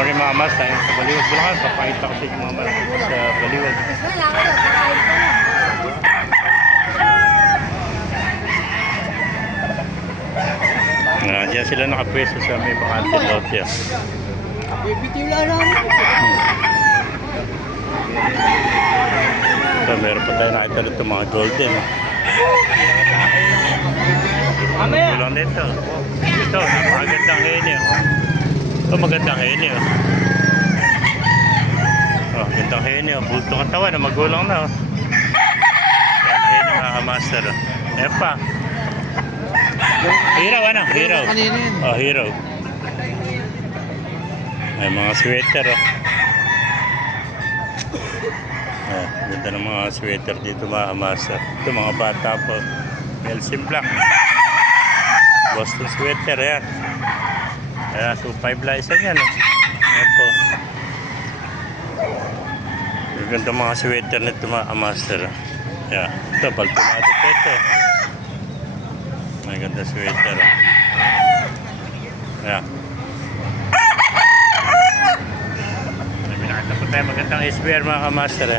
morning mga mas, tayo sa Baliwag, Bulacan. Papakita ko sa inyo mga malaki sa Baliwag. Diyan sila nakapwesto sa may bakante lote. Ito, meron pa tayo nakita dito mga golden. Kulang nito. Ito, napakagandang heni. Ito, magandang heni. Oh, gandang heni. Bulto katawan na magulang na. Yan, heni mga kamaster. Ayan pa. Hiraw, ano? Hiraw. Oh, hiraw. May mga sweater. Ganda ng mga sweater dito mga kamaster. Ito, mga bata po. Nelson Black. Boston sweater, yan. Ayan, 2.5 lang isa yan. Ayan po. Ganda mga sweater nito mga master. Ayan, ito, palpinato po ito. May ganda sweater. Ayan. May minakita po tayo magandang SPR mga kamaster.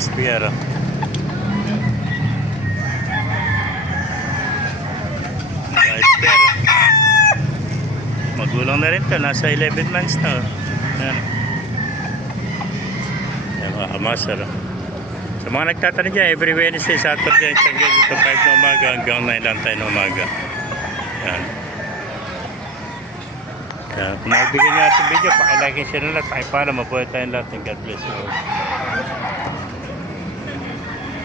SPR. Magulang na rin to, nasa 11 months na. Yan. Yan mga kamaster. Sa mga nagtatanong dyan, every Wednesday, Saturday, Sunday, dito 5 na umaga hanggang 9 lang tayo na umaga. Yan. Yan. Kung naibigyan nyo ating video, pakilike and share na lang. Pakipala, mabuhay tayong lahat. God bless you all.